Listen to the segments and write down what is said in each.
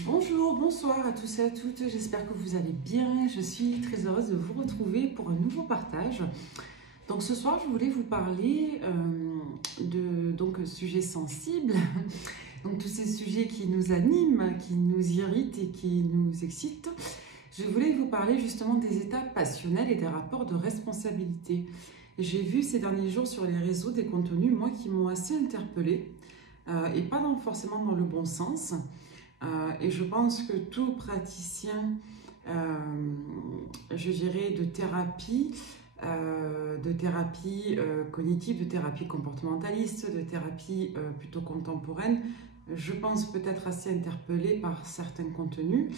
Bonjour, bonsoir à tous et à toutes, j'espère que vous allez bien. Je suis très heureuse de vous retrouver pour un nouveau partage. Donc ce soir, je voulais vous parler de sujets sensibles, donc tous ces sujets qui nous animent, qui nous irritent et qui nous excitent. Je voulais vous parler justement des états passionnels et des rapports de responsabilité. J'ai vu ces derniers jours sur les réseaux des contenus, moi, qui m'ont assez interpellée, et pas forcément dans le bon sens. Et je pense que tout praticien, je dirais, de thérapie cognitive, de thérapie comportementaliste, de thérapie plutôt contemporaine, je pense peut-être assez interpellé par certains contenus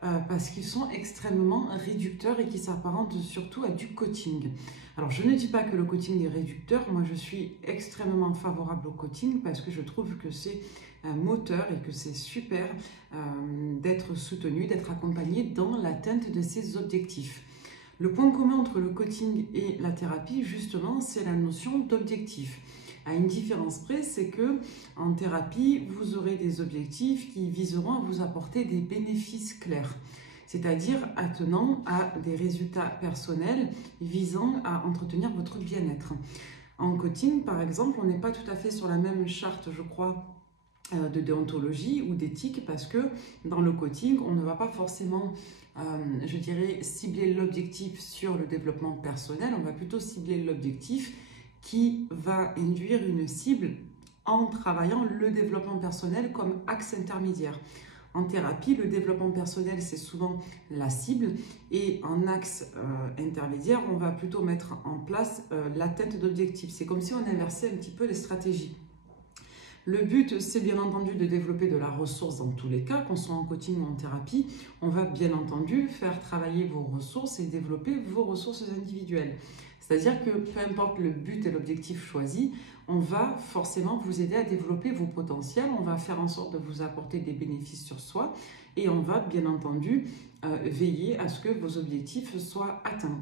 parce qu'ils sont extrêmement réducteurs et qui s'apparentent surtout à du coaching. Alors je ne dis pas que le coaching est réducteur, moi je suis extrêmement favorable au coaching parce que je trouve que c'est un moteur et que c'est super d'être soutenu, d'être accompagné dans l'atteinte de ses objectifs. Le point commun entre le coaching et la thérapie, justement, c'est la notion d'objectif. À une différence près, c'est que en thérapie, vous aurez des objectifs qui viseront à vous apporter des bénéfices clairs, c'est-à-dire attenant à des résultats personnels visant à entretenir votre bien-être. En coaching, par exemple, on n'est pas tout à fait sur la même charte, je crois, de déontologie ou d'éthique, parce que dans le coaching, on ne va pas forcément, je dirais, cibler l'objectif sur le développement personnel, on va plutôt cibler l'objectif qui va induire une cible en travaillant le développement personnel comme axe intermédiaire. En thérapie, le développement personnel, c'est souvent la cible, et en axe intermédiaire, on va plutôt mettre en place l'atteinte d'objectifs. C'est comme si on inversait un petit peu les stratégies. Le but, c'est bien entendu de développer de la ressource dans tous les cas, qu'on soit en coaching ou en thérapie. On va bien entendu faire travailler vos ressources et développer vos ressources individuelles. C'est-à-dire que peu importe le but et l'objectif choisi, on va forcément vous aider à développer vos potentiels, on va faire en sorte de vous apporter des bénéfices sur soi et on va bien entendu veiller à ce que vos objectifs soient atteints.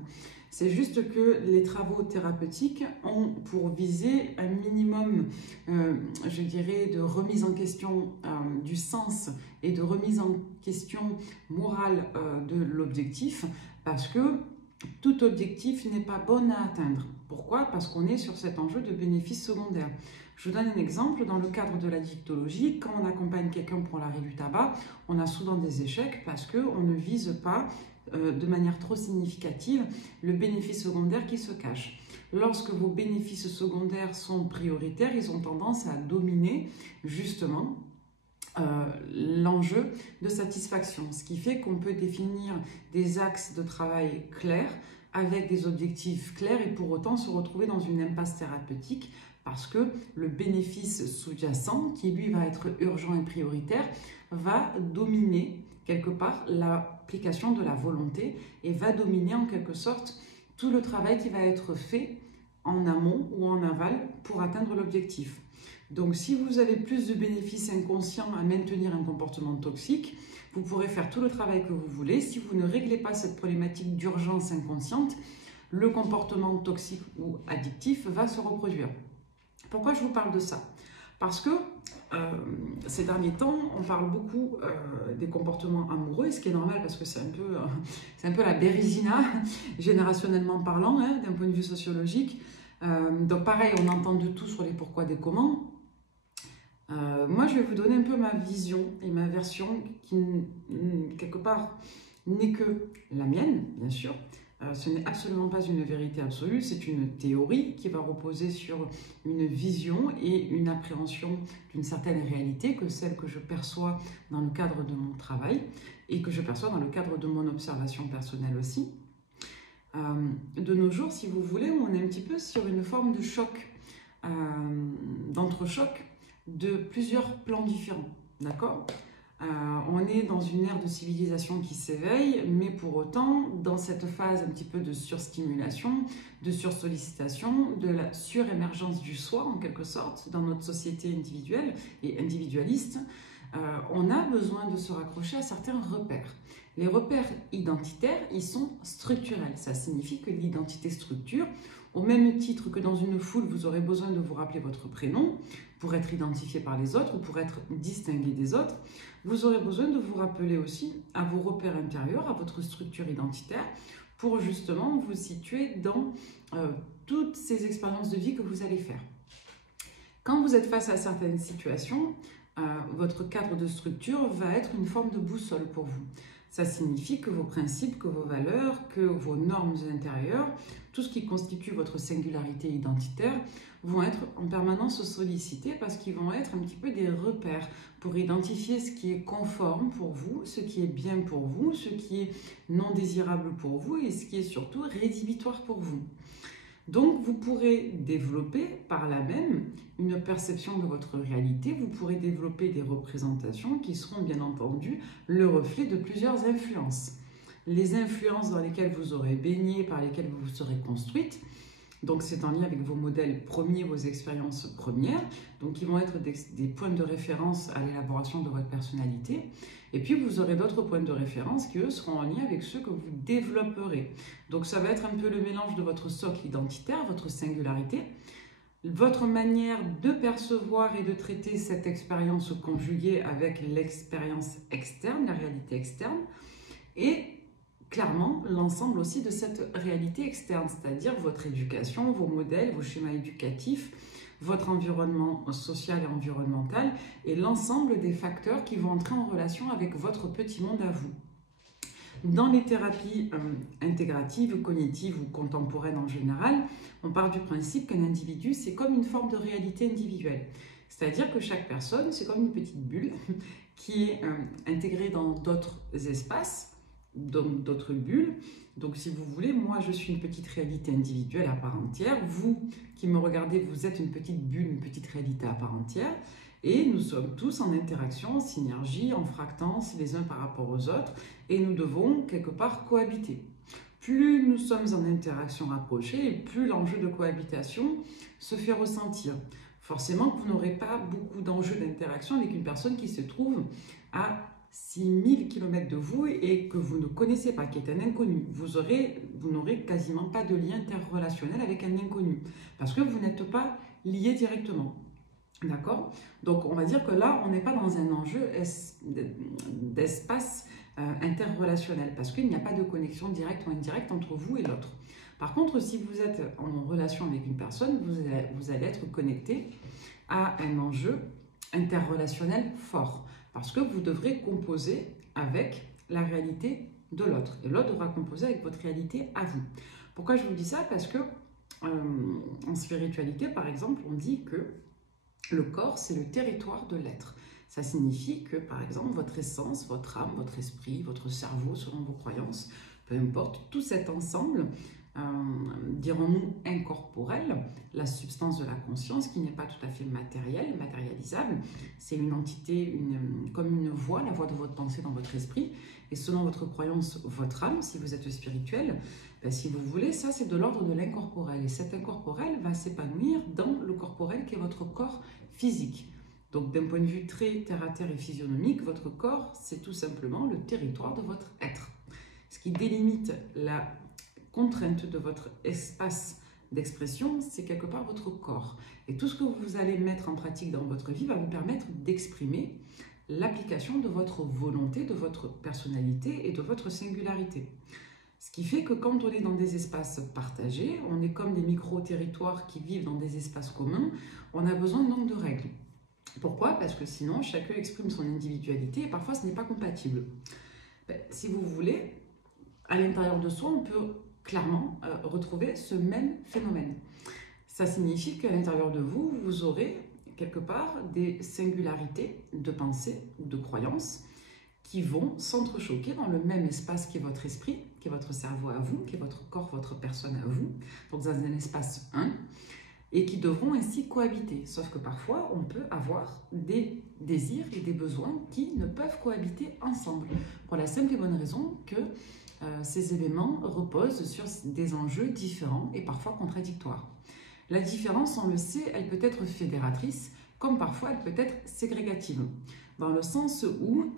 C'est juste que les travaux thérapeutiques ont pour viser un minimum, je dirais, de remise en question du sens et de remise en question morale de l'objectif, parce que tout objectif n'est pas bon à atteindre. Pourquoi? Parce qu'on est sur cet enjeu de bénéfices secondaires. Je vous donne un exemple. Dans le cadre de la dictologie, quand on accompagne quelqu'un pour l'arrêt du tabac, on a souvent des échecs parce qu'on ne vise pas de manière trop significative le bénéfice secondaire qui se cache. Lorsque vos bénéfices secondaires sont prioritaires, ils ont tendance à dominer justement l'enjeu de satisfaction, ce qui fait qu'on peut définir des axes de travail clairs avec des objectifs clairs et pour autant se retrouver dans une impasse thérapeutique parce que le bénéfice sous-jacent, qui lui va être urgent et prioritaire, va dominer quelque part l'application de la volonté et va dominer en quelque sorte tout le travail qui va être fait en amont ou en aval pour atteindre l'objectif. Donc si vous avez plus de bénéfices inconscients à maintenir un comportement toxique, vous pourrez faire tout le travail que vous voulez. Si vous ne réglez pas cette problématique d'urgence inconsciente, le comportement toxique ou addictif va se reproduire. Pourquoi je vous parle de ça? Parce que ces derniers temps, on parle beaucoup des comportements amoureux, ce qui est normal parce que c'est un peu la bérésina, générationnellement parlant, hein, d'un point de vue sociologique. Donc pareil, on entend de tout sur les pourquoi des comment. Moi, je vais vous donner un peu ma vision et ma version qui, quelque part, n'est que la mienne, bien sûr. Ce n'est absolument pas une vérité absolue, c'est une théorie qui va reposer sur une vision et une appréhension d'une certaine réalité que celle que je perçois dans le cadre de mon travail et que je perçois dans le cadre de mon observation personnelle aussi. De nos jours, si vous voulez, on est un petit peu sur une forme de choc, d'entrechoc de plusieurs plans différents, d'accord ? On est dans une ère de civilisation qui s'éveille, mais pour autant, dans cette phase un petit peu de surstimulation, de sursollicitation, de la surémergence du soi, en quelque sorte, dans notre société individuelle et individualiste, on a besoin de se raccrocher à certains repères. Les repères identitaires, ils sont structurels. Ça signifie que l'identité structure, Au même titre que dans une foule, vous aurez besoin de vous rappeler votre prénom pour être identifié par les autres ou pour être distingué des autres. Vous aurez besoin de vous rappeler aussi à vos repères intérieurs, à votre structure identitaire, pour justement vous situer dans toutes ces expériences de vie que vous allez faire. Quand vous êtes face à certaines situations, votre cadre de structure va être une forme de boussole pour vous. Ça signifie que vos principes, que vos valeurs, que vos normes intérieures, tout ce qui constitue votre singularité identitaire, vont être en permanence sollicités parce qu'ils vont être un petit peu des repères pour identifier ce qui est conforme pour vous, ce qui est bien pour vous, ce qui est non désirable pour vous et ce qui est surtout rédhibitoire pour vous. Donc, vous pourrez développer par là même une perception de votre réalité, vous pourrez développer des représentations qui seront bien entendu le reflet de plusieurs influences. Les influences dans lesquelles vous aurez baigné, par lesquelles vous vous serez construite, donc c'est en lien avec vos modèles premiers, vos expériences premières, donc qui vont être des points de référence à l'élaboration de votre personnalité. Et puis vous aurez d'autres points de référence qui eux seront en lien avec ceux que vous développerez. Donc ça va être un peu le mélange de votre socle identitaire, votre singularité, votre manière de percevoir et de traiter cette expérience conjuguée avec l'expérience externe, la réalité externe, et clairement l'ensemble aussi de cette réalité externe, c'est-à-dire votre éducation, vos modèles, vos schémas éducatifs, votre environnement social et environnemental et l'ensemble des facteurs qui vont entrer en relation avec votre petit monde à vous. Dans les thérapies intégratives, cognitives ou contemporaines en général, on part du principe qu'un individu, c'est comme une forme de réalité individuelle. C'est-à-dire que chaque personne, c'est comme une petite bulle qui est intégrée dans d'autres espaces, dans d'autres bulles. Donc si vous voulez, moi je suis une petite réalité individuelle à part entière. Vous qui me regardez, vous êtes une petite bulle, une petite réalité à part entière. Et nous sommes tous en interaction, en synergie, en fractance les uns par rapport aux autres. Et nous devons quelque part cohabiter. Plus nous sommes en interaction rapprochée, et plus l'enjeu de cohabitation se fait ressentir. Forcément, vous n'aurez pas beaucoup d'enjeux d'interaction avec une personne qui se trouve à 6000 km de vous et que vous ne connaissez pas, qui est un inconnu. Vous n'aurez quasiment pas de lien interrelationnel avec un inconnu, parce que vous n'êtes pas liés directement. D'accord? Donc, on va dire que là, on n'est pas dans un enjeu d'espace interrelationnel, parce qu'il n'y a pas de connexion directe ou indirecte entre vous et l'autre. Par contre, si vous êtes en relation avec une personne, vous allez être connecté à un enjeu interrelationnel fort, parce que vous devrez composer avec la réalité de l'autre, et l'autre devra composer avec votre réalité à vous. Pourquoi je vous dis ça? Parce que en spiritualité, par exemple, on dit que le corps, c'est le territoire de l'être. Ça signifie que, par exemple, votre essence, votre âme, votre esprit, votre cerveau, selon vos croyances, peu importe, tout cet ensemble, dirons-nous incorporel, la substance de la conscience, qui n'est pas tout à fait matérielle, matérialisable, c'est une entité, comme une voix, la voix de votre pensée dans votre esprit, et selon votre croyance, votre âme, si vous êtes spirituel, ben, si vous voulez, ça c'est de l'ordre de l'incorporel, et cet incorporel va s'épanouir dans le corporel qui est votre corps physique. Donc d'un point de vue très terre-à-terre et physionomique, votre corps, c'est tout simplement le territoire de votre être. Ce qui délimite la contrainte de votre espace d'expression, c'est quelque part votre corps. Et tout ce que vous allez mettre en pratique dans votre vie va vous permettre d'exprimer l'application de votre volonté, de votre personnalité et de votre singularité. Ce qui fait que quand on est dans des espaces partagés, on est comme des micro-territoires qui vivent dans des espaces communs, on a besoin donc de règles. Pourquoi? Parce que sinon, chacun exprime son individualité et parfois ce n'est pas compatible. Si vous voulez, à l'intérieur de soi, on peut clairement retrouver ce même phénomène. Ça signifie qu'à l'intérieur de vous, vous aurez quelque part des singularités de pensée ou de croyances qui vont s'entrechoquer dans le même espace qui est votre esprit, qui est votre cerveau à vous, qui est votre corps, votre personne à vous, donc dans un espace 1, et qui devront ainsi cohabiter. Sauf que parfois, on peut avoir des désirs et des besoins qui ne peuvent cohabiter ensemble, pour la simple et bonne raison que ces éléments reposent sur des enjeux différents et parfois contradictoires. La différence, on le sait, elle peut être fédératrice, comme parfois elle peut être ségrégative. Dans le sens où,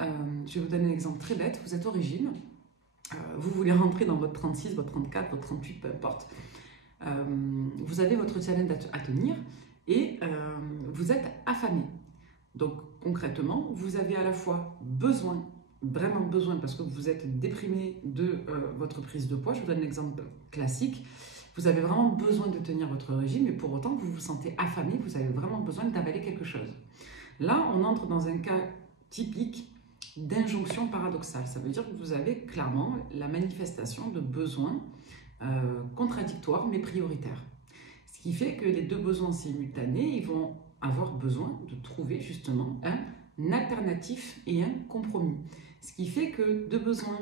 je vais vous donner un exemple très bête, vous êtes au régime, vous voulez rentrer dans votre 36, votre 34, votre 38, peu importe. vous avez votre challenge à tenir et vous êtes affamé. Donc concrètement, vous avez à la fois besoin, vraiment besoin, parce que vous êtes déprimé de votre prise de poids. Je vous donne un exemple classique. Vous avez vraiment besoin de tenir votre régime, mais pour autant, vous vous sentez affamé, vous avez vraiment besoin d'avaler quelque chose. Là, on entre dans un cas typique d'injonction paradoxale. Ça veut dire que vous avez clairement la manifestation de besoins contradictoires, mais prioritaires. Ce qui fait que les deux besoins simultanés, ils vont avoir besoin de trouver justement un alternatif et un compromis. Ce qui fait que deux besoins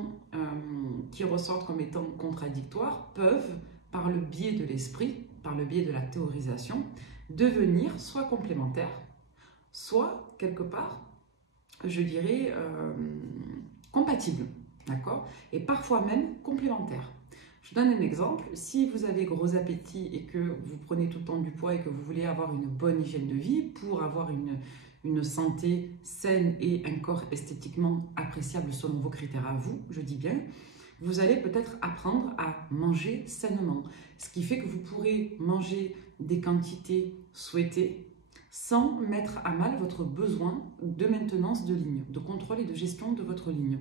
qui ressortent comme étant contradictoires peuvent, par le biais de l'esprit, par le biais de la théorisation, devenir soit complémentaires, soit quelque part, je dirais, compatibles, d'accord? Et parfois même complémentaires. Je donne un exemple, si vous avez gros appétit et que vous prenez tout le temps du poids et que vous voulez avoir une bonne hygiène de vie pour avoir une santé saine et un corps esthétiquement appréciable selon vos critères à vous, je dis bien, vous allez peut-être apprendre à manger sainement. Ce qui fait que vous pourrez manger des quantités souhaitées sans mettre à mal votre besoin de maintenance de ligne, de contrôle et de gestion de votre ligne.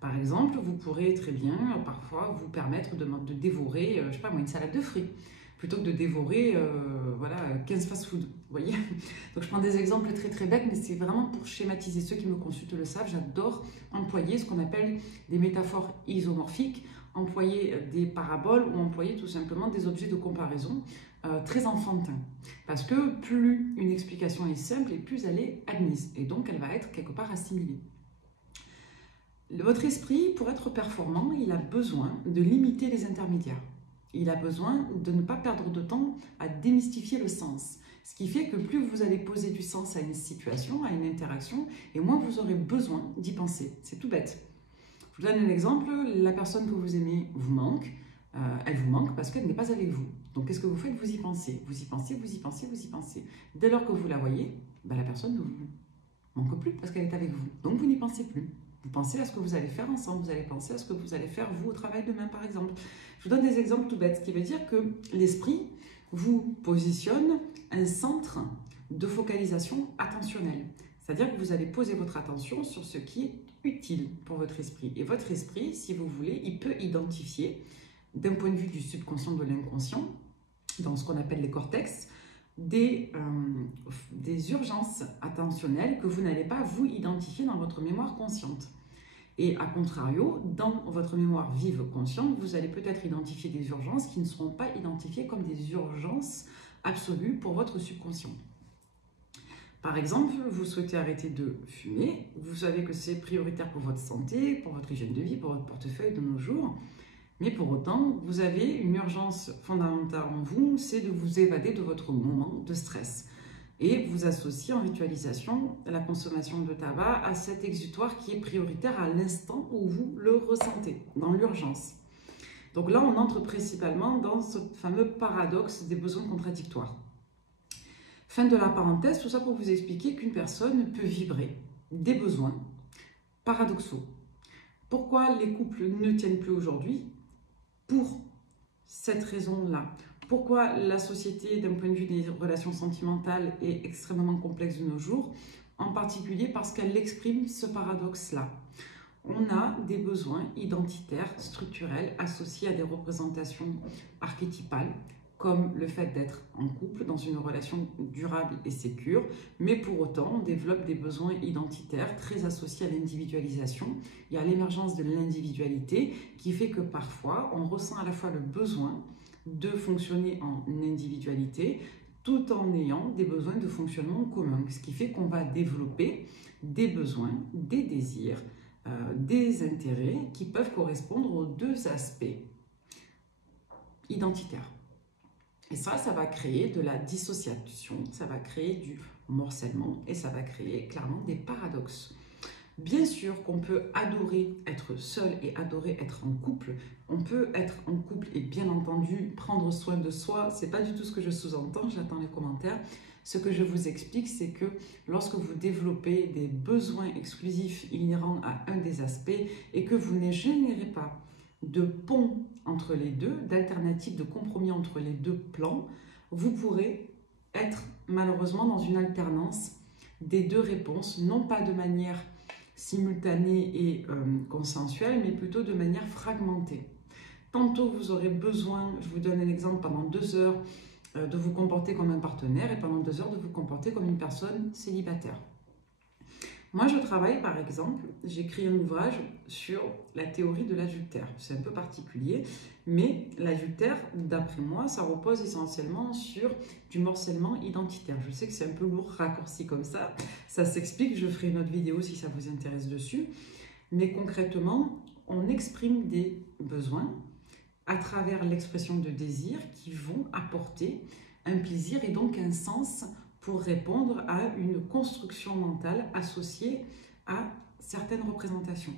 Par exemple, vous pourrez très bien parfois vous permettre de dévorer, je sais pas moi, une salade de fruits, plutôt que de dévorer voilà, 15 fast-food. Vous voyez? Donc je prends des exemples très très bêtes, mais c'est vraiment pour schématiser. Ceux qui me consultent le savent, j'adore employer ce qu'on appelle des métaphores isomorphiques, employer des paraboles ou employer tout simplement des objets de comparaison très enfantins. Parce que plus une explication est simple et plus elle est admise. Et donc elle va être quelque part assimilée. Votre esprit, pour être performant, il a besoin de limiter les intermédiaires. Il a besoin de ne pas perdre de temps à démystifier le sens. Ce qui fait que plus vous allez poser du sens à une situation, à une interaction, et moins vous aurez besoin d'y penser. C'est tout bête. Je vous donne un exemple, la personne que vous aimez vous manque, elle vous manque parce qu'elle n'est pas avec vous. Donc qu'est-ce que vous faites? Vous y pensez, vous y pensez, vous y pensez, vous y pensez. Dès lors que vous la voyez, ben, la personne ne vous manque plus parce qu'elle est avec vous. Donc vous n'y pensez plus. Vous pensez à ce que vous allez faire ensemble, vous allez penser à ce que vous allez faire vous au travail demain par exemple. Je vous donne des exemples tout bêtes, ce qui veut dire que l'esprit vous positionne un centre de focalisation attentionnelle. C'est-à-dire que vous allez poser votre attention sur ce qui est utile pour votre esprit. Et votre esprit, si vous voulez, il peut identifier, d'un point de vue du subconscient, de l'inconscient, dans ce qu'on appelle les cortex, des urgences attentionnelles que vous n'allez pas vous identifier dans votre mémoire consciente. Et à contrario, dans votre mémoire vive consciente, vous allez peut-être identifier des urgences qui ne seront pas identifiées comme des urgences absolues pour votre subconscient. Par exemple, vous souhaitez arrêter de fumer, vous savez que c'est prioritaire pour votre santé, pour votre hygiène de vie, pour votre portefeuille de nos jours, mais pour autant, vous avez une urgence fondamentale en vous, c'est de vous évader de votre moment de stress. Et vous associez en ritualisation la consommation de tabac à cet exutoire qui est prioritaire à l'instant où vous le ressentez, dans l'urgence. Donc là, on entre principalement dans ce fameux paradoxe des besoins contradictoires. Fin de la parenthèse, tout ça pour vous expliquer qu'une personne peut vibrer des besoins paradoxaux. Pourquoi les couples ne tiennent plus aujourd'hui? Pour cette raison-là. Pourquoi la société, d'un point de vue des relations sentimentales, est extrêmement complexe de nos jours? En particulier parce qu'elle exprime ce paradoxe-là. On a des besoins identitaires, structurels, associés à des représentations archétypales, comme le fait d'être en couple, dans une relation durable et sécure, mais pour autant, on développe des besoins identitaires très associés à l'individualisation. Il y a l'émergence de l'individualité qui fait que parfois, on ressent à la fois le besoin de fonctionner en individualité, tout en ayant des besoins de fonctionnement commun, ce qui fait qu'on va développer des besoins, des désirs, des intérêts qui peuvent correspondre aux deux aspects identitaires. Et ça va créer de la dissociation, ça va créer du morcellement et ça va créer clairement des paradoxes. Bien sûr qu'on peut adorer être seul et adorer être en couple. On peut être en couple et bien entendu prendre soin de soi. C'est pas du tout ce que je sous-entends, j'attends les commentaires. Ce que je vous explique, c'est que lorsque vous développez des besoins exclusifs inhérents à un des aspects et que vous ne générez pas de pont entre les deux, d'alternative, de compromis entre les deux plans, vous pourrez être malheureusement dans une alternance des deux réponses, non pas de manière simultanée et consensuelle, mais plutôt de manière fragmentée. Tantôt vous aurez besoin, je vous donne un exemple, pendant 2 heures de vous comporter comme un partenaire et pendant 2 heures de vous comporter comme une personne célibataire. Moi, je travaille, par exemple, j'ai écrit un ouvrage sur la théorie de l'adultère. C'est un peu particulier, mais l'adultère, d'après moi, ça repose essentiellement sur du morcellement identitaire. Je sais que c'est un peu lourd, raccourci comme ça s'explique, je ferai une autre vidéo si ça vous intéresse dessus. Mais concrètement, on exprime des besoins à travers l'expression de désirs qui vont apporter un plaisir et donc un sens pour répondre à une construction mentale associée à certaines représentations.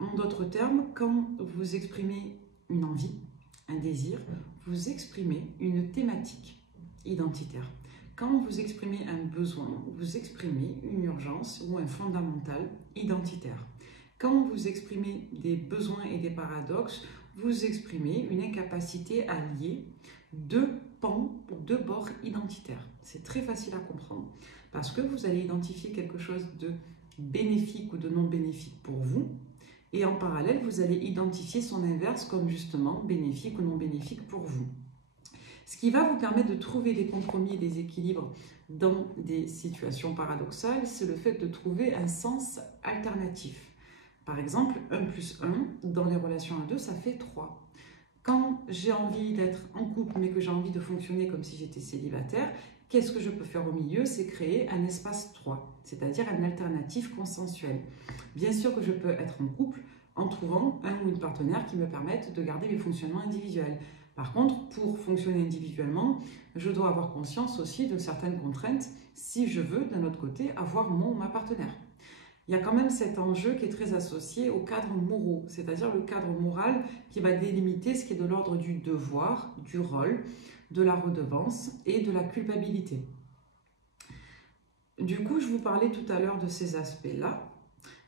En d'autres termes, quand vous exprimez une envie, un désir, vous exprimez une thématique identitaire. Quand vous exprimez un besoin, vous exprimez une urgence ou un fondamental identitaire. Quand vous exprimez des besoins et des paradoxes, vous exprimez une incapacité à lier deux pans, deux bords identitaires. C'est très facile à comprendre parce que vous allez identifier quelque chose de bénéfique ou de non bénéfique pour vous et en parallèle, vous allez identifier son inverse comme justement bénéfique ou non bénéfique pour vous. Ce qui va vous permettre de trouver des compromis et des équilibres dans des situations paradoxales, c'est le fait de trouver un sens alternatif. Par exemple, 1 plus 1, dans les relations à deux, ça fait 3. Quand j'ai envie d'être en couple, mais que j'ai envie de fonctionner comme si j'étais célibataire, qu'est-ce que je peux faire au milieu? C'est créer un espace 3, c'est-à-dire une alternative consensuelle. Bien sûr que je peux être en couple en trouvant un ou une partenaire qui me permette de garder mes fonctionnements individuels. Par contre, pour fonctionner individuellement, je dois avoir conscience aussi de certaines contraintes si je veux, d'un autre côté, avoir mon ou ma partenaire. Il y a quand même cet enjeu qui est très associé au cadre moraux, c'est-à-dire le cadre moral qui va délimiter ce qui est de l'ordre du devoir, du rôle, de la redevance et de la culpabilité. Du coup, je vous parlais tout à l'heure de ces aspects-là,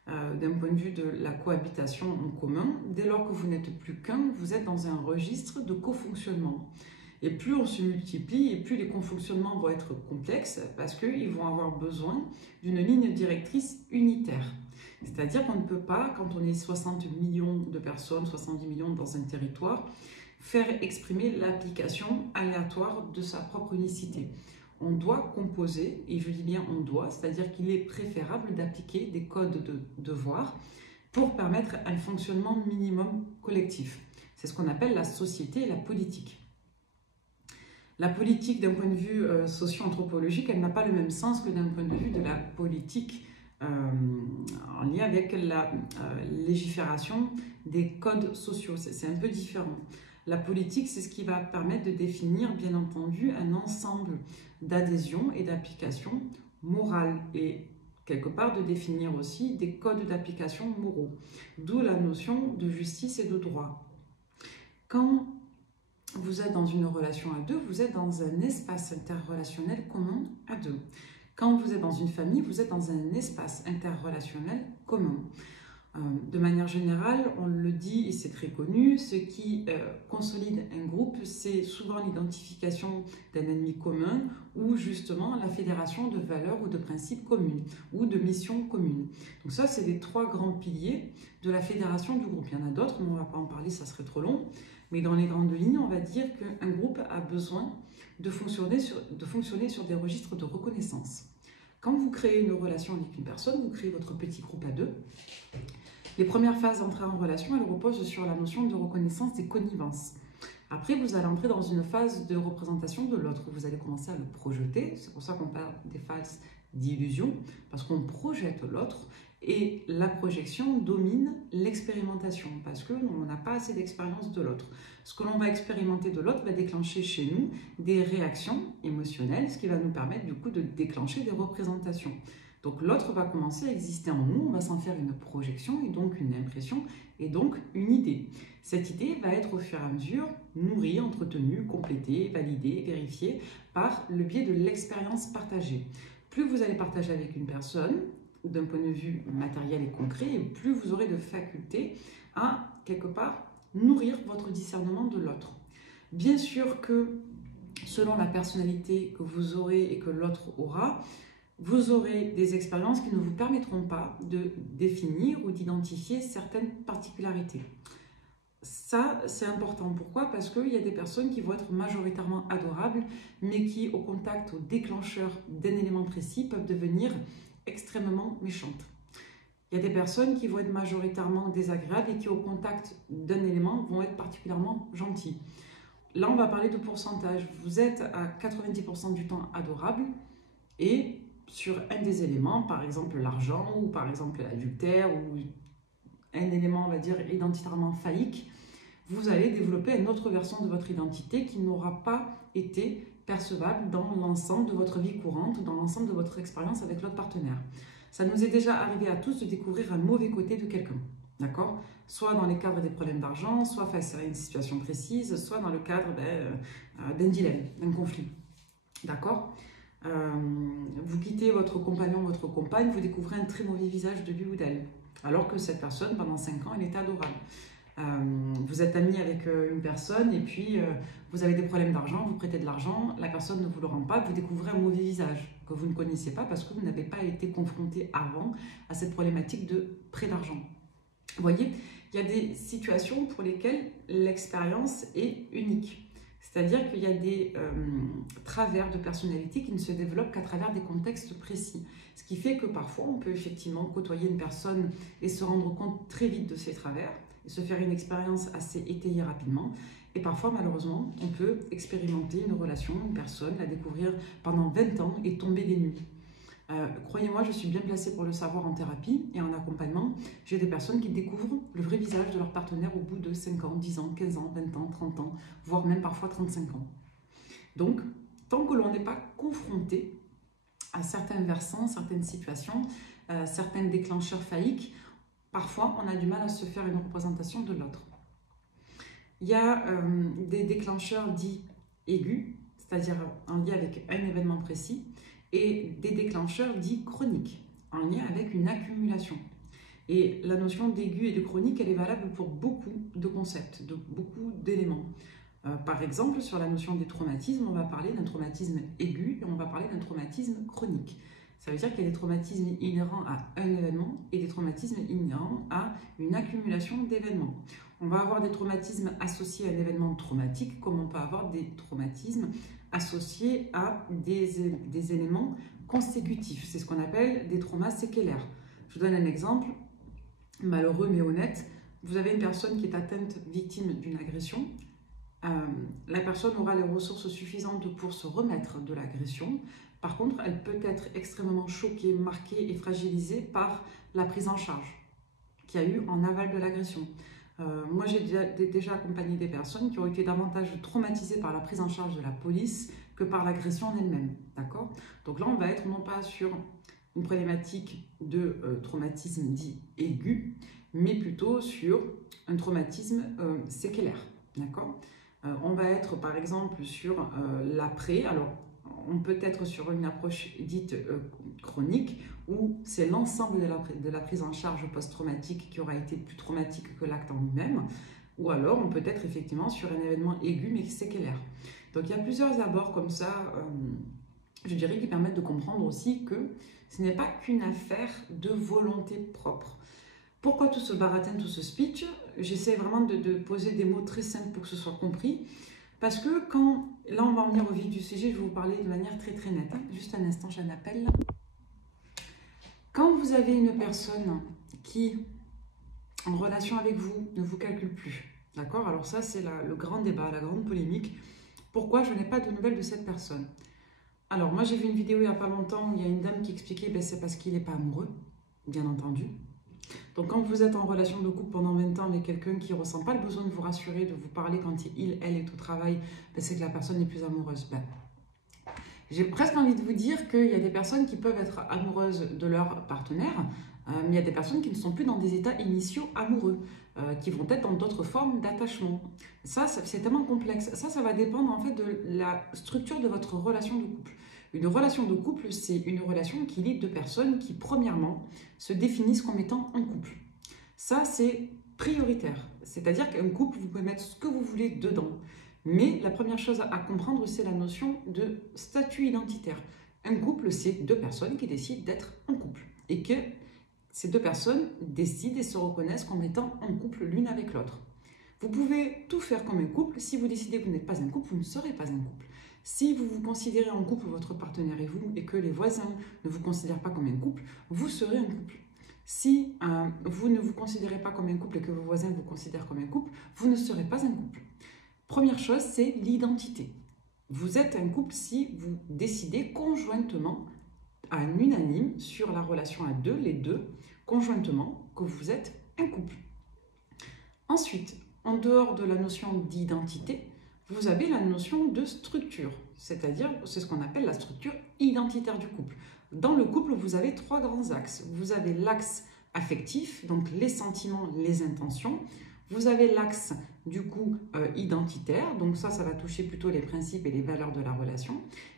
d'un point de vue de la cohabitation en commun. Dès lors que vous n'êtes plus qu'un, vous êtes dans un registre de cofonctionnement. Et plus on se multiplie, et plus les cofonctionnements vont être complexes, parce qu'ils vont avoir besoin d'une ligne directrice unitaire. C'est-à-dire qu'on ne peut pas, quand on est 60 millions de personnes, 70 millions dans un territoire, faire exprimer l'application aléatoire de sa propre unicité. On doit composer, et je dis bien on doit, c'est-à-dire qu'il est préférable d'appliquer des codes de devoir pour permettre un fonctionnement minimum collectif. C'est ce qu'on appelle la société et la politique. La politique, d'un point de vue socio-anthropologique, elle n'a pas le même sens que d'un point de vue de la politique en lien avec la légifération des codes sociaux. C'est un peu différent. La politique, c'est ce qui va permettre de définir, bien entendu, un ensemble d'adhésions et d'applications morales et quelque part de définir aussi des codes d'application moraux. D'où la notion de justice et de droit. Quand vous êtes dans une relation à deux, vous êtes dans un espace interrelationnel commun à deux. Quand vous êtes dans une famille, vous êtes dans un espace interrelationnel commun. De manière générale, on le dit et c'est très connu, ce qui consolide un groupe, c'est souvent l'identification d'un ennemi commun ou justement la fédération de valeurs ou de principes communs ou de missions communes. Donc ça, c'est les 3 grands piliers de la fédération du groupe. Il y en a d'autres, mais on ne va pas en parler, ça serait trop long. Mais dans les grandes lignes, on va dire qu'un groupe a besoin de fonctionner sur des registres de reconnaissance. Quand vous créez une relation avec une personne, vous créez votre petit groupe à deux. Les premières phases d'entrée en relation, elles reposent sur la notion de reconnaissance et connivence. Après, vous allez entrer dans une phase de représentation de l'autre. Vous allez commencer à le projeter. C'est pour ça qu'on parle des phases d'illusion, parce qu'on projette l'autre. Et la projection domine l'expérimentation, parce qu'on n'a pas assez d'expérience de l'autre. Ce que l'on va expérimenter de l'autre va déclencher chez nous des réactions émotionnelles, ce qui va nous permettre du coup de déclencher des représentations. Donc l'autre va commencer à exister en nous, on va s'en faire une projection et donc une impression et donc une idée. Cette idée va être au fur et à mesure nourrie, entretenue, complétée, validée, vérifiée par le biais de l'expérience partagée. Plus vous allez partager avec une personne, d'un point de vue matériel et concret, et plus vous aurez de faculté à, quelque part, nourrir votre discernement de l'autre. Bien sûr que, selon la personnalité que vous aurez et que l'autre aura, vous aurez des expériences qui ne vous permettront pas de définir ou d'identifier certaines particularités. Ça, c'est important. Pourquoi? Parce qu'il y a des personnes qui vont être majoritairement adorables, mais qui, au contact, au déclencheur d'un élément précis, peuvent devenir extrêmement méchantes. Il y a des personnes qui vont être majoritairement désagréables et qui, au contact d'un élément, vont être particulièrement gentilles. Là, on va parler de pourcentage. Vous êtes à 90% du temps adorable et sur un des éléments, par exemple l'argent ou par exemple l'adultère ou un élément, on va dire, identitairement phallique, vous allez développer une autre version de votre identité qui n'aura pas été percevable dans l'ensemble de votre vie courante, dans l'ensemble de votre expérience avec l'autre partenaire. Ça nous est déjà arrivé à tous de découvrir un mauvais côté de quelqu'un, d'accord? Soit dans les cadres des problèmes d'argent, soit face à une situation précise, soit dans le cadre d'un dilemme, d'un conflit, d'accord? Vous quittez votre compagnon, votre compagne, vous découvrez un très mauvais visage de lui ou d'elle, alors que cette personne, pendant 5 ans, elle était adorable. Vous êtes ami avec une personne et puis vous avez des problèmes d'argent, vous prêtez de l'argent, la personne ne vous le rend pas, vous découvrez un mauvais visage que vous ne connaissez pas parce que vous n'avez pas été confronté avant à cette problématique de prêt d'argent. Vous voyez, il y a des situations pour lesquelles l'expérience est unique. C'est-à-dire qu'il y a des travers de personnalité qui ne se développent qu'à travers des contextes précis. Ce qui fait que parfois, on peut effectivement côtoyer une personne et se rendre compte très vite de ses travers, et se faire une expérience assez étayée rapidement. Et parfois, malheureusement, on peut expérimenter une relation, une personne, la découvrir pendant 20 ans et tomber des nues. Croyez-moi, je suis bien placée pour le savoir en thérapie et en accompagnement. J'ai des personnes qui découvrent le vrai visage de leur partenaire au bout de 5 ans, 10 ans, 15 ans, 20 ans, 30 ans, voire même parfois 35 ans. Donc, tant que l'on n'est pas confronté à certains versants, certaines situations, certains déclencheurs phalliques, parfois on a du mal à se faire une représentation de l'autre. Il y a des déclencheurs dits aigus, c'est-à-dire en lien avec un événement précis, et des déclencheurs dits chroniques, en lien avec une accumulation. Et la notion d'aigu et de chronique, elle est valable pour beaucoup de concepts, de beaucoup d'éléments. Par exemple, sur la notion des traumatismes, on va parler d'un traumatisme aigu et on va parler d'un traumatisme chronique. Ça veut dire qu'il y a des traumatismes inhérents à un événement et des traumatismes inhérents à une accumulation d'événements. On va avoir des traumatismes associés à un événement traumatique, comme on peut avoir des traumatismes associés à des éléments consécutifs. C'est ce qu'on appelle des traumas séquelaires. Je vous donne un exemple malheureux mais honnête. Vous avez une personne qui est atteinte, victime d'une agression. La personne aura les ressources suffisantes pour se remettre de l'agression. Par contre, elle peut être extrêmement choquée, marquée et fragilisée par la prise en charge qu'il y a eu en aval de l'agression. Moi, j'ai déjà accompagné des personnes qui ont été davantage traumatisées par la prise en charge de la police que par l'agression en elle-même. D'accord? Donc là, on va être non pas sur une problématique de traumatisme dit aigu, mais plutôt sur un traumatisme séquelaire. D'accord? On va être par exemple sur l'après. Alors, on peut être sur une approche dite chronique, où c'est l'ensemble de la prise en charge post-traumatique qui aura été plus traumatique que l'acte en lui-même, ou alors on peut être effectivement sur un événement aigu mais séquelaire. Donc il y a plusieurs abords comme ça, je dirais, qui permettent de comprendre aussi que ce n'est pas qu'une affaire de volonté propre. Pourquoi tout ce baratin, tout ce speech? J'essaie vraiment de poser des mots très simples pour que ce soit compris. Parce que quand, là on va en venir au vif du sujet, je vais vous parler de manière très très nette. Juste un instant, j'ai un appel. Quand vous avez une personne qui, en relation avec vous, ne vous calcule plus, d'accord? Alors ça c'est le grand débat, la grande polémique. Pourquoi je n'ai pas de nouvelles de cette personne? Alors moi j'ai vu une vidéo il n'y a pas longtemps où il y a une dame qui expliquait que c'est parce qu'il n'est pas amoureux, bien entendu. Donc quand vous êtes en relation de couple pendant 20 ans avec quelqu'un qui ne ressent pas le besoin de vous rassurer, de vous parler quand elle est au travail, c'est que la personne n'est plus amoureuse. J'ai presque envie de vous dire qu'il y a des personnes qui peuvent être amoureuses de leur partenaire, mais il y a des personnes qui ne sont plus dans des états initiaux amoureux, qui vont être dans d'autres formes d'attachement. Ça c'est tellement complexe. Ça va dépendre en fait de la structure de votre relation de couple. Une relation de couple, c'est une relation qui lie deux personnes qui, premièrement, se définissent comme étant un couple. Ça, c'est prioritaire. C'est-à-dire qu'un couple, vous pouvez mettre ce que vous voulez dedans. Mais la première chose à comprendre, c'est la notion de statut identitaire. Un couple, c'est deux personnes qui décident d'être un couple. Et que ces deux personnes décident et se reconnaissent comme étant un couple l'une avec l'autre. Vous pouvez tout faire comme un couple. Si vous décidez que vous n'êtes pas un couple, vous ne serez pas un couple. Si vous vous considérez en couple, votre partenaire et vous, et que les voisins ne vous considèrent pas comme un couple, vous serez un couple. Si vous ne vous considérez pas comme un couple et que vos voisins vous considèrent comme un couple, vous ne serez pas un couple. Première chose, c'est l'identité. Vous êtes un couple si vous décidez conjointement, à un unanime, sur la relation à deux, les deux, conjointement, que vous êtes un couple. Ensuite, en dehors de la notion d'identité, vous avez la notion de structure, c'est-à-dire, c'est ce qu'on appelle la structure identitaire du couple. Dans le couple, vous avez trois grands axes. Vous avez l'axe affectif, donc les sentiments, les intentions. Vous avez l'axe, du coup, identitaire, donc ça va toucher plutôt les principes et les valeurs de la relation.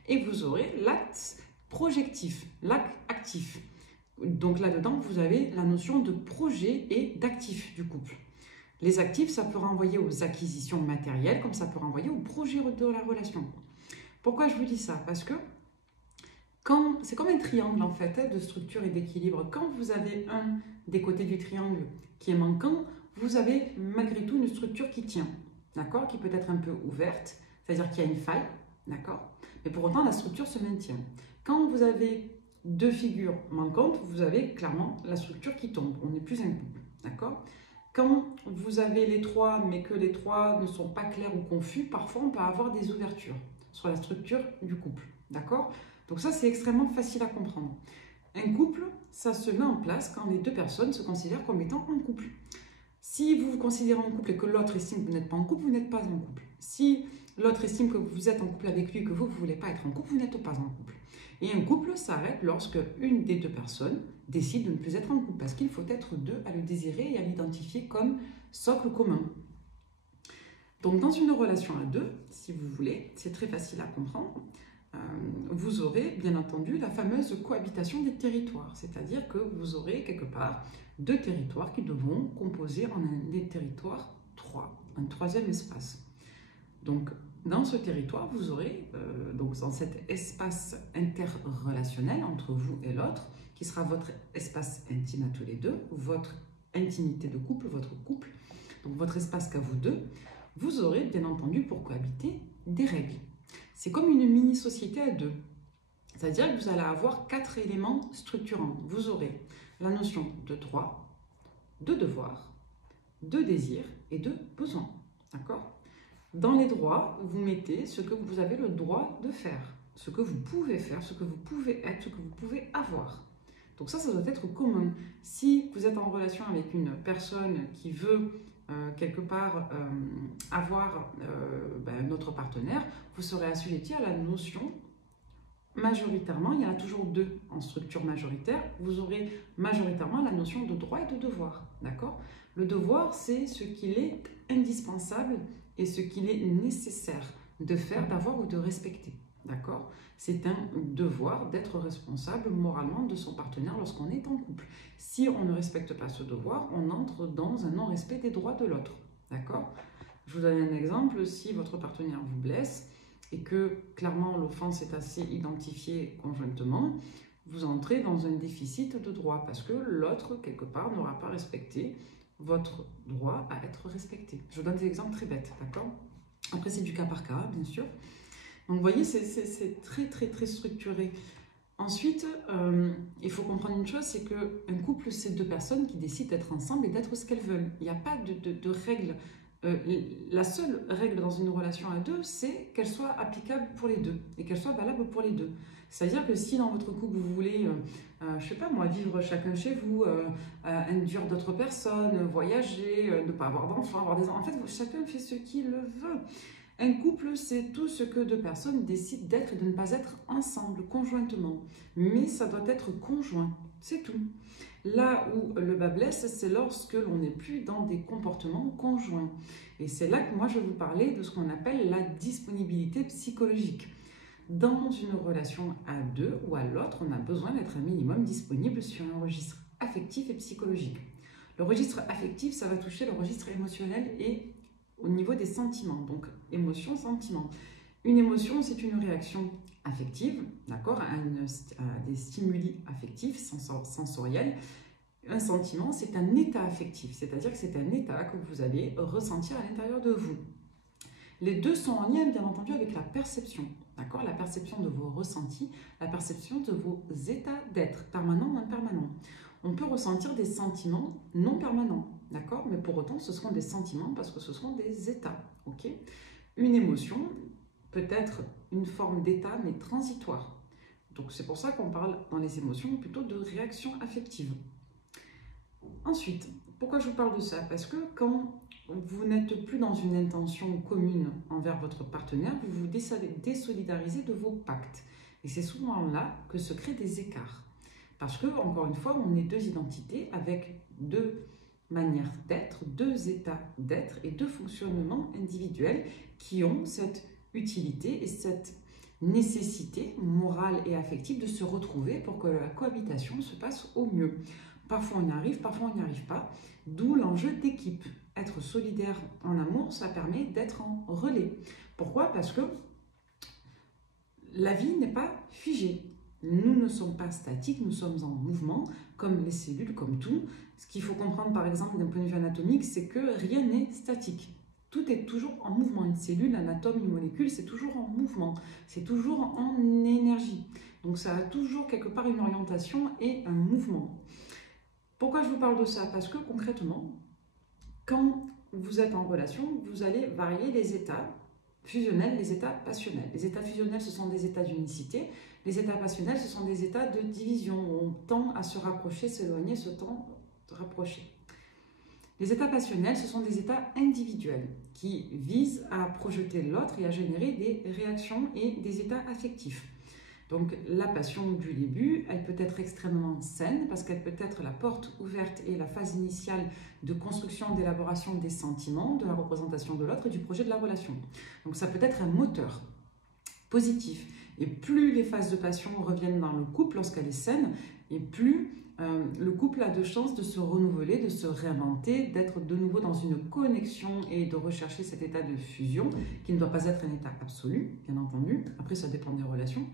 Et vous aurez l'axe projectif, l'axe actif. Donc là-dedans, vous avez la notion de projet et d'actif du couple. Les actifs, ça peut renvoyer aux acquisitions matérielles, comme ça peut renvoyer au projet de la relation. Pourquoi je vous dis ça? Parce que c'est comme un triangle en fait, de structure et d'équilibre. Quand vous avez un des côtés du triangle qui est manquant, vous avez malgré tout une structure qui tient, d'accord? Qui peut être un peu ouverte, c'est-à-dire qu'il y a une faille, d'accord? Mais pour autant, la structure se maintient. Quand vous avez deux figures manquantes, vous avez clairement la structure qui tombe. On n'est plus un couple, d'accord? Quand vous avez les trois, mais que les trois ne sont pas clairs ou confus, parfois on peut avoir des ouvertures sur la structure du couple, d'accord? Donc ça, c'est extrêmement facile à comprendre. Un couple, ça se met en place quand les deux personnes se considèrent comme étant un couple. Si vous vous considérez en couple et que l'autre estime que vous n'êtes pas en couple, vous n'êtes pas en couple. Si l'autre estime que vous êtes en couple avec lui et que vous ne voulez pas être en couple, vous n'êtes pas en couple. Et un couple s'arrête lorsque une des deux personnes décide de ne plus être en couple, parce qu'il faut être deux à le désirer et à l'identifier comme socle commun. Donc dans une relation à deux, si vous voulez, c'est très facile à comprendre, vous aurez bien entendu la fameuse cohabitation des territoires, c'est-à-dire que vous aurez quelque part deux territoires qui devront composer en un territoire 3, un troisième espace. Donc dans ce territoire, vous aurez, donc dans cet espace interrelationnel entre vous et l'autre, qui sera votre espace intime à tous les deux, votre intimité de couple, votre couple, donc votre espace qu'à vous deux, vous aurez bien entendu pour cohabiter des règles. C'est comme une mini-société à deux, c'est-à-dire que vous allez avoir 4 éléments structurants. Vous aurez la notion de droit, de devoir, de désir et de besoin, d'accord ? Dans les droits, vous mettez ce que vous avez le droit de faire, ce que vous pouvez faire, ce que vous pouvez être, ce que vous pouvez avoir. Donc ça doit être commun. Si vous êtes en relation avec une personne qui veut quelque part avoir notre partenaire, vous serez assujetti à la notion, majoritairement, il y en a toujours deux en structure majoritaire, vous aurez majoritairement la notion de droit et de devoir, d'accord ? Le devoir, c'est ce qu'il est indispensable et ce qu'il est nécessaire de faire, d'avoir ou de respecter, d'accord? C'est un devoir d'être responsable moralement de son partenaire lorsqu'on est en couple. Si on ne respecte pas ce devoir, on entre dans un non-respect des droits de l'autre, d'accord? Je vous donne un exemple, si votre partenaire vous blesse et que clairement l'offense est assez identifiée conjointement, vous entrez dans un déficit de droit parce que l'autre, quelque part, n'aura pas respecté votre droit à être respecté. Je vous donne des exemples très bêtes, d'accord? Après, c'est du cas par cas, bien sûr. Donc, vous voyez, c'est très structuré. Ensuite, il faut comprendre une chose, c'est qu'un couple, c'est deux personnes qui décident d'être ensemble et d'être ce qu'elles veulent. Il n'y a pas de règle. La seule règle dans une relation à deux, c'est qu'elle soit applicable pour les deux et qu'elle soit valable pour les deux. C'est-à-dire que si dans votre couple, vous voulez, je sais pas moi, vivre chacun chez vous, induire d'autres personnes, voyager, ne pas avoir d'enfants, avoir des enfants, en fait, chacun fait ce qu'il veut. Un couple, c'est tout ce que deux personnes décident d'être et de ne pas être ensemble, conjointement. Mais ça doit être conjoint, c'est tout. Là où le bas blesse, c'est lorsque l'on n'est plus dans des comportements conjoints. Et c'est là que moi je vais vous parler de ce qu'on appelle la disponibilité psychologique. Dans une relation à deux ou à l'autre, on a besoin d'être un minimum disponible sur un registre affectif et psychologique. Le registre affectif, ça va toucher le registre émotionnel et au niveau des sentiments, donc émotion, sentiment. Une émotion, c'est une réaction affective, d'accord, à des stimuli affectifs, sensoriels. Un sentiment, c'est un état affectif, c'est-à-dire que c'est un état que vous allez ressentir à l'intérieur de vous. Les deux sont en lien, bien entendu, avec la perception, d'accord, la perception de vos ressentis, la perception de vos états d'être, permanents ou impermanents. On peut ressentir des sentiments non permanents, d'accord, mais pour autant, ce seront des sentiments parce que ce seront des états, ok. Une émotion peut être une forme d'état, mais transitoire. Donc, c'est pour ça qu'on parle dans les émotions plutôt de réaction affective. Ensuite, pourquoi je vous parle de ça? Parce que quand vous n'êtes plus dans une intention commune envers votre partenaire, vous vous désolidarisez de vos pactes. Et c'est souvent là que se créent des écarts. Parce que, encore une fois, on est deux identités avec deux manières d'être, deux états d'être et deux fonctionnements individuels qui ont cette utilité et cette nécessité morale et affective de se retrouver pour que la cohabitation se passe au mieux. Parfois on y arrive, parfois on n'y arrive pas, d'où l'enjeu d'équipe. Être solidaire en amour, ça permet d'être en relais. Pourquoi? Parce que la vie n'est pas figée. Nous ne sommes pas statiques, nous sommes en mouvement, comme les cellules, comme tout. Ce qu'il faut comprendre par exemple d'un point de vue anatomique, c'est que rien n'est statique. Tout est toujours en mouvement. Une cellule, un atome, une molécule, c'est toujours en mouvement. C'est toujours en énergie. Donc ça a toujours quelque part une orientation et un mouvement. Pourquoi je vous parle de ça? Parce que concrètement, quand vous êtes en relation, vous allez varier les états fusionnels, les états passionnels. Les états fusionnels, ce sont des états d'unicité. Les états passionnels, ce sont des états de division. On tend à se rapprocher, s'éloigner, se tend à se rapprocher. Les états passionnels, ce sont des états individuels qui visent à projeter l'autre et à générer des réactions et des états affectifs. Donc la passion du début, elle peut être extrêmement saine parce qu'elle peut être la porte ouverte et la phase initiale de construction, d'élaboration des sentiments, de la représentation de l'autre et du projet de la relation. Donc ça peut être un moteur positif. Et plus les phases de passion reviennent dans le couple lorsqu'elle est saine, et plus le couple a de chances de se renouveler, de se réinventer, d'être de nouveau dans une connexion et de rechercher cet état de fusion qui ne doit pas être un état absolu, bien entendu. Après, ça dépend des relations.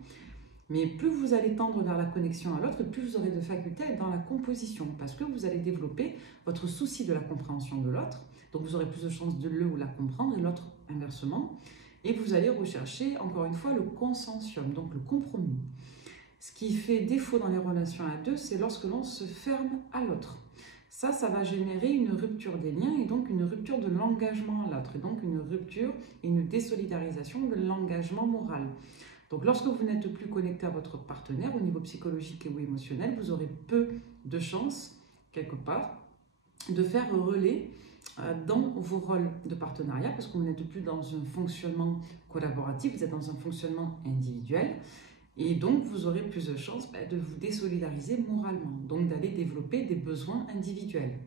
Mais plus vous allez tendre vers la connexion à l'autre, plus vous aurez de facultés à être dans la composition, parce que vous allez développer votre souci de la compréhension de l'autre, donc vous aurez plus de chances de le ou la comprendre, et l'autre inversement, et vous allez rechercher, encore une fois, le consensuum, donc le compromis. Ce qui fait défaut dans les relations à deux, c'est lorsque l'on se ferme à l'autre. Ça va générer une rupture des liens et donc une rupture de l'engagement à l'autre, et donc une rupture et une désolidarisation de l'engagement moral. Donc lorsque vous n'êtes plus connecté à votre partenaire au niveau psychologique ou émotionnel, vous aurez peu de chances, quelque part, de faire relais dans vos rôles de partenariat parce que vous n'êtes plus dans un fonctionnement collaboratif, vous êtes dans un fonctionnement individuel et donc vous aurez plus de chances de vous désolidariser moralement, donc d'aller développer des besoins individuels.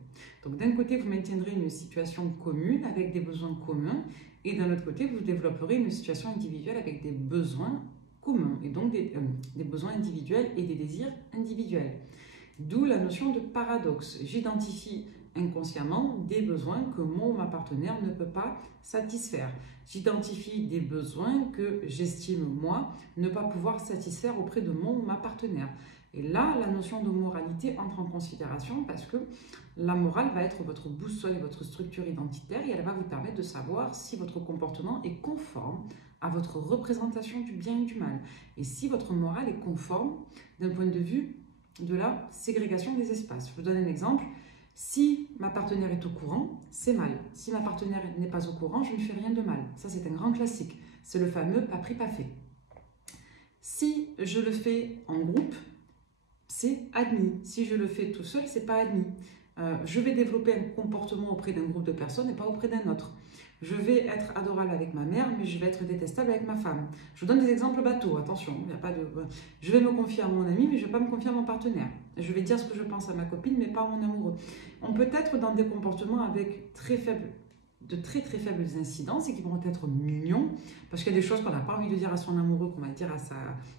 Donc d'un côté, vous maintiendrez une situation commune avec des besoins communs et d'un autre côté, vous développerez une situation individuelle avec des besoins communs et donc des besoins individuels et des désirs individuels. D'où la notion de paradoxe. J'identifie inconsciemment des besoins que mon ou ma partenaire ne peut pas satisfaire. J'identifie des besoins que j'estime, moi, ne pas pouvoir satisfaire auprès de mon ou ma partenaire. Et là, la notion de moralité entre en considération parce que la morale va être votre boussole et votre structure identitaire et elle va vous permettre de savoir si votre comportement est conforme à votre représentation du bien et du mal. Et si votre morale est conforme d'un point de vue de la ségrégation des espaces. Je vous donne un exemple. Si ma partenaire est au courant, c'est mal. Si ma partenaire n'est pas au courant, je ne fais rien de mal. Ça, c'est un grand classique. C'est le fameux pas pris, pas fait. Si je le fais en groupe, c'est admis. Si je le fais tout seul, c'est pas admis. Je vais développer un comportement auprès d'un groupe de personnes et pas auprès d'un autre. Je vais être adorable avec ma mère, mais je vais être détestable avec ma femme. Je vous donne des exemples bateaux, attention. Il y a pas de... Je vais me confier à mon ami, mais je ne vais pas me confier à mon partenaire. Je vais dire ce que je pense à ma copine, mais pas à mon amoureux. On peut être dans des comportements avec très faible de très très faibles incidences et qui vont être mignons, parce qu'il y a des choses qu'on n'a pas envie de dire à son amoureux, qu'on va dire à sa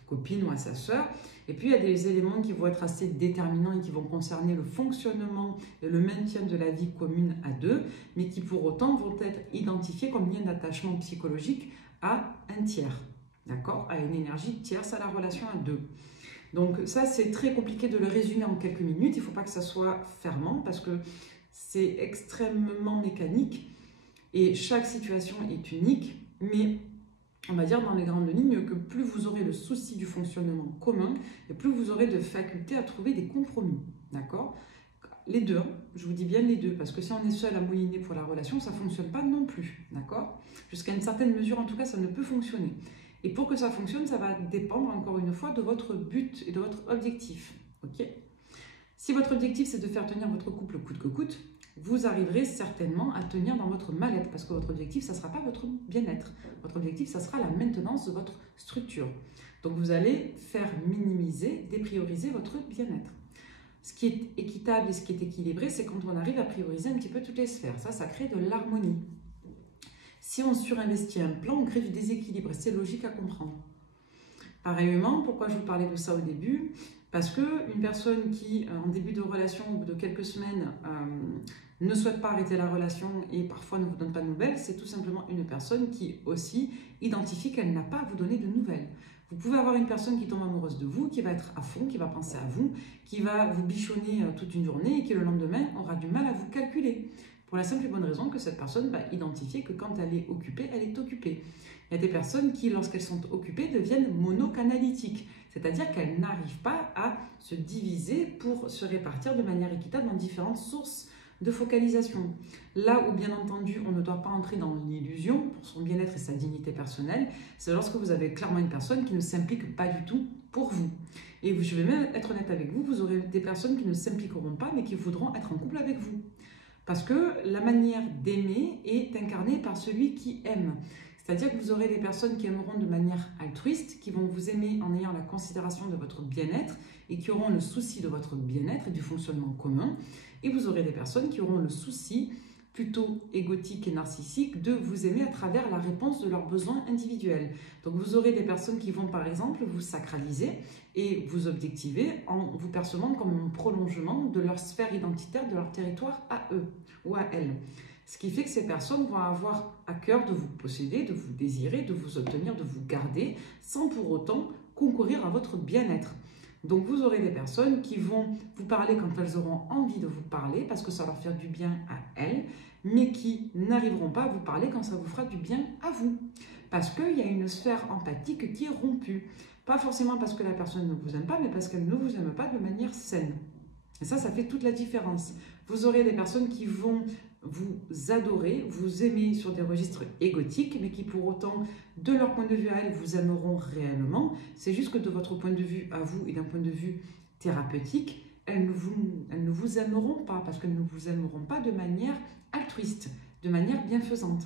copine ou à sa sœur. Et puis il y a des éléments qui vont être assez déterminants et qui vont concerner le fonctionnement et le maintien de la vie commune à deux, mais qui pour autant vont être identifiés comme lien d'attachement psychologique à un tiers, d'accord, à une énergie tierce à la relation à deux. Donc ça, c'est très compliqué de le résumer en quelques minutes. Il ne faut pas que ça soit fermant parce que c'est extrêmement mécanique et chaque situation est unique. Mais on va dire dans les grandes lignes que plus vous aurez le souci du fonctionnement commun et plus vous aurez de faculté à trouver des compromis. D'accord? Les deux, hein, je vous dis bien les deux, parce que si on est seul à mouliner pour la relation, ça ne fonctionne pas non plus. D'accord? Jusqu'à une certaine mesure, en tout cas, ça ne peut fonctionner. Et pour que ça fonctionne, ça va dépendre, encore une fois, de votre but et de votre objectif. Ok? Si votre objectif, c'est de faire tenir votre couple coûte que coûte, vous arriverez certainement à tenir dans votre mal-être, parce que votre objectif, ça ne sera pas votre bien-être. Votre objectif, ça sera la maintenance de votre structure. Donc, vous allez faire minimiser, déprioriser votre bien-être. Ce qui est équitable et ce qui est équilibré, c'est quand on arrive à prioriser un petit peu toutes les sphères. Ça crée de l'harmonie. Si on surinvestit un plan, on crée du déséquilibre. C'est logique à comprendre. Pareillement, pourquoi je vous parlais de ça au début? Parce qu'une personne qui, en début de relation, au bout de quelques semaines, ne souhaite pas arrêter la relation et parfois ne vous donne pas de nouvelles, c'est tout simplement une personne qui aussi identifie qu'elle n'a pas à vous donner de nouvelles. Vous pouvez avoir une personne qui tombe amoureuse de vous, qui va être à fond, qui va penser à vous, qui va vous bichonner toute une journée et qui le lendemain aura du mal à vous calculer. Pour la simple et bonne raison que cette personne va identifier que quand elle est occupée, elle est occupée. Il y a des personnes qui, lorsqu'elles sont occupées, deviennent monocanalytiques, c'est-à-dire qu'elles n'arrivent pas à se diviser pour se répartir de manière équitable dans différentes sources de focalisation. Là où, bien entendu, on ne doit pas entrer dans l'illusion pour son bien-être et sa dignité personnelle, c'est lorsque vous avez clairement une personne qui ne s'implique pas du tout pour vous. Et je vais même être honnête avec vous, vous aurez des personnes qui ne s'impliqueront pas, mais qui voudront être en couple avec vous. Parce que la manière d'aimer est incarnée par celui qui aime. C'est-à-dire que vous aurez des personnes qui aimeront de manière altruiste, qui vont vous aimer en ayant la considération de votre bien-être et qui auront le souci de votre bien-être et du fonctionnement commun. Et vous aurez des personnes qui auront le souci plutôt égotique et narcissique de vous aimer à travers la réponse de leurs besoins individuels. Donc vous aurez des personnes qui vont par exemple vous sacraliser et vous objectiver en vous percevant comme un prolongement de leur sphère identitaire, de leur territoire à eux ou à elles. Ce qui fait que ces personnes vont avoir à cœur de vous posséder, de vous désirer, de vous obtenir, de vous garder, sans pour autant concourir à votre bien-être. Donc vous aurez des personnes qui vont vous parler quand elles auront envie de vous parler, parce que ça leur fait du bien à elles, mais qui n'arriveront pas à vous parler quand ça vous fera du bien à vous. Parce qu'il y a une sphère empathique qui est rompue. Pas forcément parce que la personne ne vous aime pas, mais parce qu'elle ne vous aime pas de manière saine. Et ça fait toute la différence. Vous aurez des personnes qui vont vous adorer, vous aimer sur des registres égotiques, mais qui pour autant, de leur point de vue à elles, vous aimeront réellement. C'est juste que de votre point de vue à vous et d'un point de vue thérapeutique, elles ne vous aimeront pas, parce qu'elles ne vous aimeront pas de manière altruiste, de manière bienfaisante.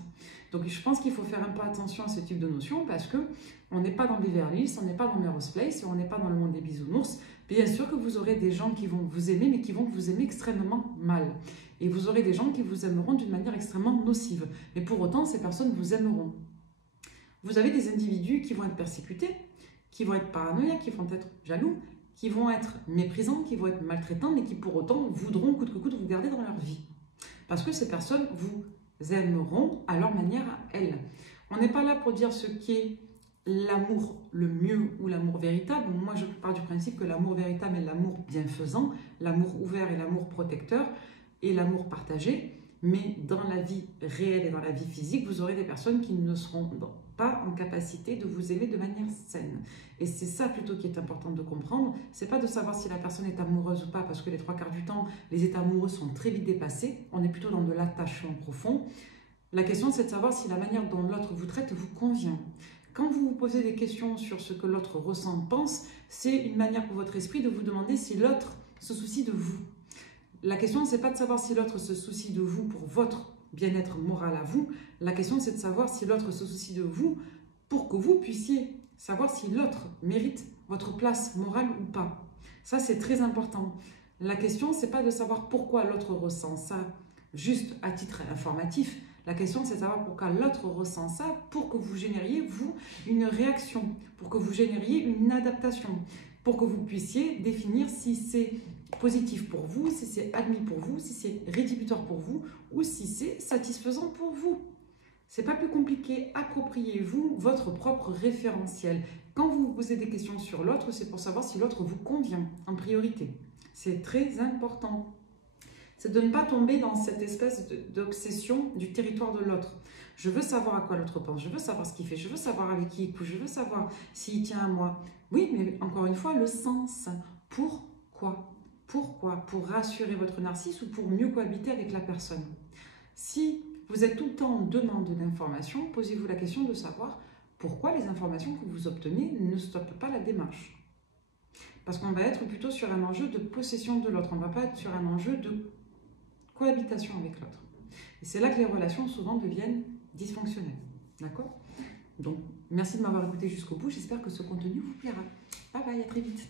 Donc je pense qu'il faut faire un peu attention à ce type de notion, parce que on n'est pas dans Beverly Hills, on n'est pas dans Melrose Place, on n'est pas dans le monde des bisounours. Bien sûr que vous aurez des gens qui vont vous aimer, mais qui vont vous aimer extrêmement mal. Et vous aurez des gens qui vous aimeront d'une manière extrêmement nocive. Mais pour autant, ces personnes vous aimeront. Vous avez des individus qui vont être persécutés, qui vont être paranoïaques, qui vont être jaloux, qui vont être méprisants, qui vont être maltraitants, mais qui pour autant voudront coûte que coûte vous garder dans leur vie. Parce que ces personnes vous aimeront à leur manière à elles. On n'est pas là pour dire ce qu'est l'amour le mieux ou l'amour véritable. Moi, je pars du principe que l'amour véritable est l'amour bienfaisant, l'amour ouvert est l'amour protecteur, et l'amour partagé, mais dans la vie réelle et dans la vie physique, vous aurez des personnes qui ne seront pas en capacité de vous aimer de manière saine. Et c'est ça plutôt qui est important de comprendre. C'est pas de savoir si la personne est amoureuse ou pas, parce que les 3/4 du temps, les états amoureux sont très vite dépassés. On est plutôt dans de l'attachement profond. La question, c'est de savoir si la manière dont l'autre vous traite vous convient. Quand vous vous posez des questions sur ce que l'autre ressent, pense, c'est une manière pour votre esprit de vous demander si l'autre se soucie de vous. La question, c'est pas de savoir si l'autre se soucie de vous pour votre bien-être moral à vous. La question, c'est de savoir si l'autre se soucie de vous pour que vous puissiez savoir si l'autre mérite votre place morale ou pas. Ça, c'est très important. La question, c'est pas de savoir pourquoi l'autre ressent ça juste à titre informatif. La question, c'est de savoir pourquoi l'autre ressent ça pour que vous génériez, vous, une réaction, pour que vous génériez une adaptation, pour que vous puissiez définir si c'est positif pour vous, si c'est admis pour vous, si c'est rédhibitoire pour vous ou si c'est satisfaisant pour vous. C'est pas plus compliqué. Appropriez-vous votre propre référentiel. Quand vous vous posez des questions sur l'autre, c'est pour savoir si l'autre vous convient en priorité. C'est très important. C'est de ne pas tomber dans cette espèce d'obsession du territoire de l'autre. Je veux savoir à quoi l'autre pense, je veux savoir ce qu'il fait, je veux savoir avec qui il couche, je veux savoir s'il tient à moi. Oui, mais encore une fois, le sens. Pourquoi? Pourquoi? Pour rassurer votre narcisse ou pour mieux cohabiter avec la personne? Si vous êtes tout le temps en demande d'informations, posez-vous la question de savoir pourquoi les informations que vous obtenez ne stoppent pas la démarche. Parce qu'on va être plutôt sur un enjeu de possession de l'autre, on ne va pas être sur un enjeu de cohabitation avec l'autre. Et c'est là que les relations souvent deviennent dysfonctionnelles. D'accord? Donc, merci de m'avoir écouté jusqu'au bout. J'espère que ce contenu vous plaira. Bye bye, à très vite.